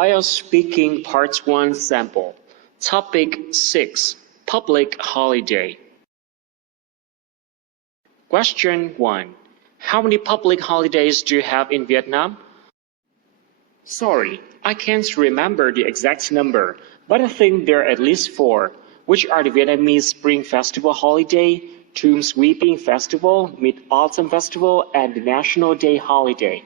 While speaking Part 1 sample. Topic 6. Public holiday. Question 1. How many public holidays do you have in Vietnam? Sorry, I can't remember the exact number, but I think there are at least 4, which are the Vietnamese Spring Festival holiday, Tomb Sweeping Festival, Mid-Autumn Festival, and the National Day holiday.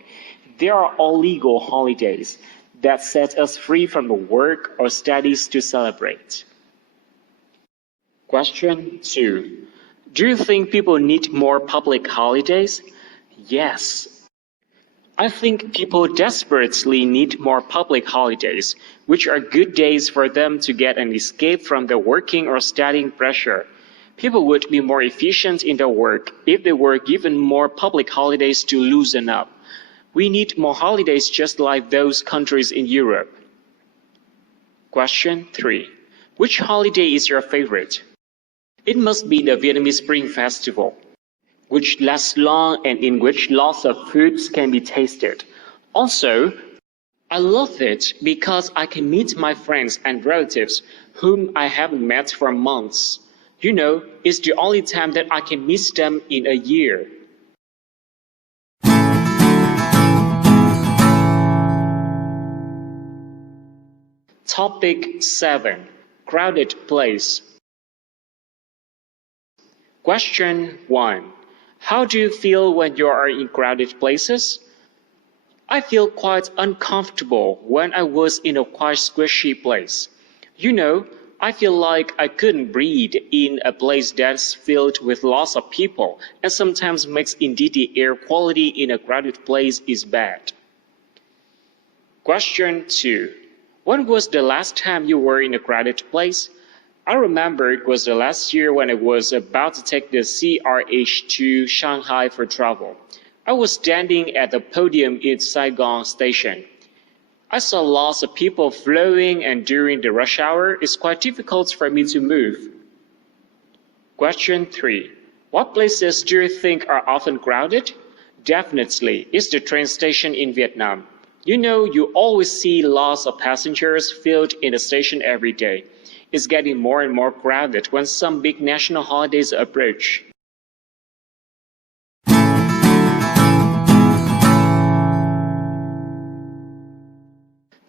They are all legal holidays that set us free from the work or studies to celebrate. Question 2. Do you think people need more public holidays? Yes. I think people desperately need more public holidays, which are good days for them to get an escape from the working or studying pressure. People would be more efficient in their work if they were given more public holidays to loosen up. We need more holidays just like those countries in Europe. Question 3. Which holiday is your favorite? It must be the Vietnamese Spring Festival, which lasts long and in which lots of foods can be tasted. Also, I love it because I can meet my friends and relatives whom I haven't met for months. You know, it's the only time that I can miss them in a year. Topic 7. Crowded place. Question 1. How do you feel when you are in crowded places? I feel quite uncomfortable when I was in a quite squishy place. You know, I feel like I couldn't breathe in a place that's filled with lots of people, and sometimes makes indeed the air quality in a crowded place is bad. Question 2. When was the last time you were in a crowded place? I remember it was the last year when I was about to take the CRH to Shanghai for travel. I was standing at the podium in Saigon station. I saw lots of people flowing, and during the rush hour, it's quite difficult for me to move. Question 3. What places do you think are often crowded? Definitely, it's the train station in Vietnam. You know, you always see lots of passengers filled in the station every day. It's getting more and more crowded when some big national holidays approach.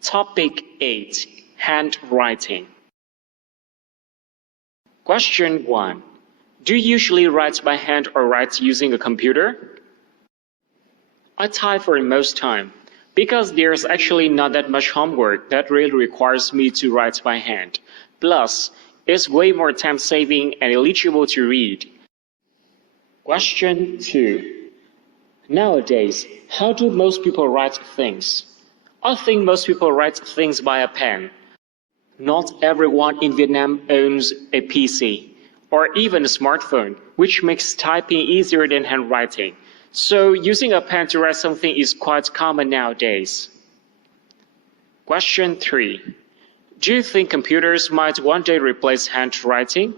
Topic 8. Handwriting. Question 1. Do you usually write by hand or write using a computer? I type for most time, because there's actually not that much homework that really requires me to write by hand. Plus, it's way more time-saving and eligible to read. Question 2. Nowadays, how do most people write things? I think most people write things by a pen. Not everyone in Vietnam owns a PC, or even a smartphone, which makes typing easier than handwriting. So using a pen to write something is quite common nowadays. Question 3. Do you think computers might one day replace handwriting?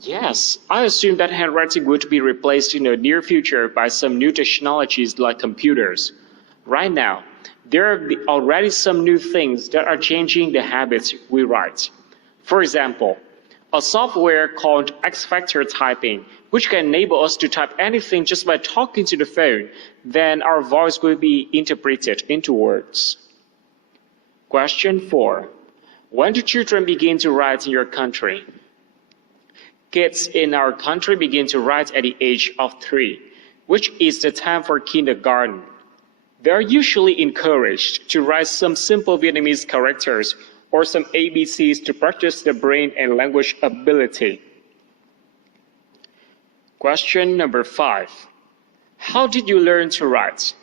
Yes, I assume that handwriting would be replaced in the near future by some new technologies like computers. Right now, there are already some new things that are changing the habits we write. For example, a software called X-Factor Typing, which can enable us to type anything just by talking to the phone, then our voice will be interpreted into words. Question 4. When do children begin to write in your country? Kids in our country begin to write at the age of 3, which is the time for kindergarten. They are usually encouraged to write some simple Vietnamese characters or some ABCs to practice their brain and language ability. Question number 5. How did you learn to write?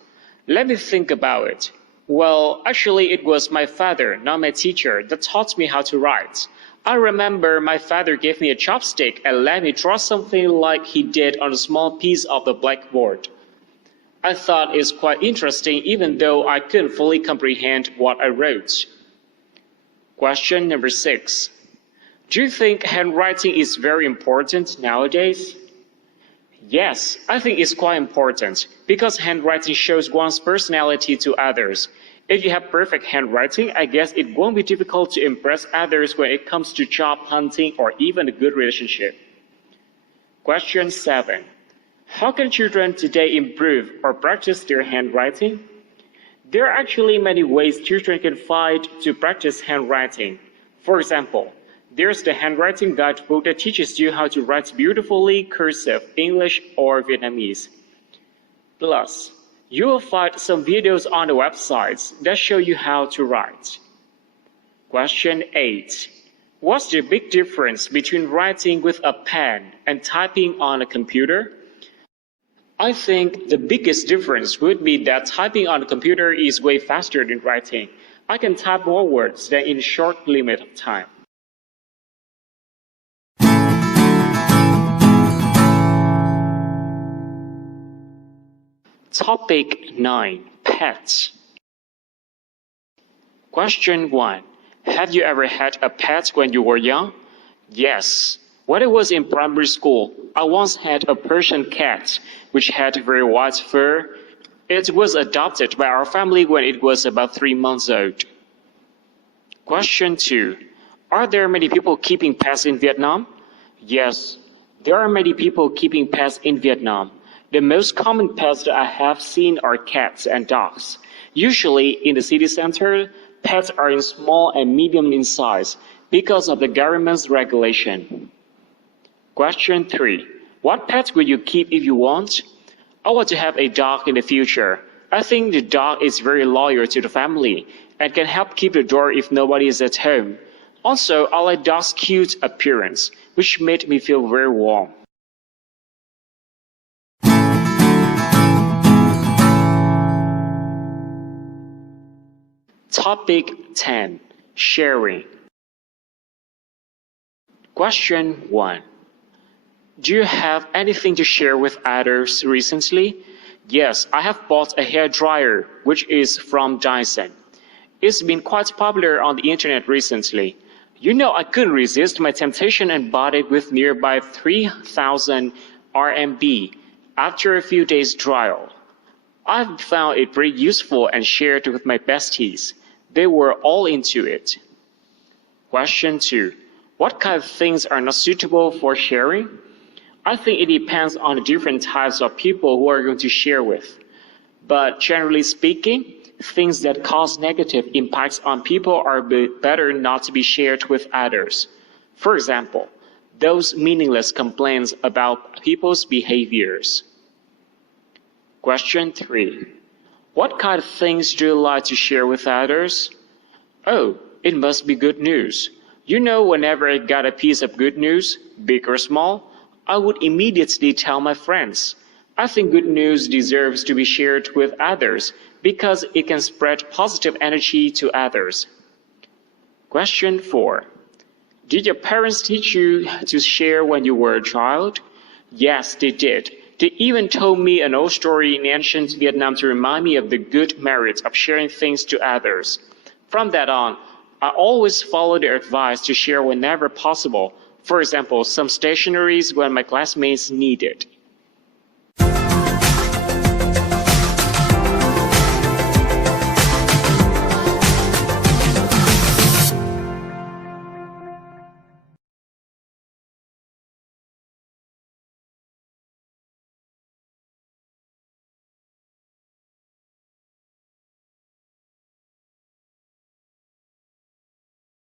Let me think about it. Well, actually it was my father, not my teacher, that taught me how to write. I remember my father gave me a chopstick and let me draw something like he did on a small piece of the blackboard. I thought it was quite interesting even though I couldn't fully comprehend what I wrote. Question number 6. Do you think handwriting is very important nowadays? Yes, I think it's quite important because handwriting shows one's personality to others. If you have perfect handwriting, I guess it won't be difficult to impress others when it comes to job hunting or even a good relationship. Question 7. How can children today improve or practice their handwriting? There are actually many ways children can find to practice handwriting. For example, there's the handwriting guidebook that teaches you how to write beautifully cursive, English, or Vietnamese. Plus, you will find some videos on the websites that show you how to write. Question 8. What's the big difference between writing with a pen and typing on a computer? I think the biggest difference would be that typing on a computer is way faster than writing. I can type more words than in a short limit of time. Topic 9. Pets. Question 1. Have you ever had a pet when you were young? Yes. When I was in primary school, I once had a Persian cat, which had very white fur. It was adopted by our family when it was about 3 months old. Question 2. Are there many people keeping pets in Vietnam? Yes, there are many people keeping pets in Vietnam. The most common pets that I have seen are cats and dogs. Usually in the city center, pets are in small and medium in size because of the government's regulation. Question 3. What pet will you keep if you want? I want to have a dog in the future. I think the dog is very loyal to the family and can help keep the door if nobody is at home. Also, I like dogs' cute appearance, which made me feel very warm. Topic 10. Sharing. Question 1. Do you have anything to share with others recently? Yes, I have bought a hair dryer, which is from Dyson. It's been quite popular on the internet recently. You know, I couldn't resist my temptation and bought it with nearby 3,000 RMB after a few days trial. I found it very useful and shared it with my besties. They were all into it. Question 2. What kind of things are not suitable for sharing? I think it depends on the different types of people who are going to share with. But generally speaking, things that cause negative impacts on people are better not to be shared with others. For example, those meaningless complaints about people's behaviors. Question 3. What kind of things do you like to share with others? Oh, it must be good news. You know, whenever I got a piece of good news, big or small, I would immediately tell my friends. I think good news deserves to be shared with others because it can spread positive energy to others. Question 4. Did your parents teach you to share when you were a child? Yes, they did. They even told me an old story in ancient Vietnam to remind me of the good merits of sharing things to others. From that on, I always follow their advice to share whenever possible. For example, some stationeries when my classmates need it.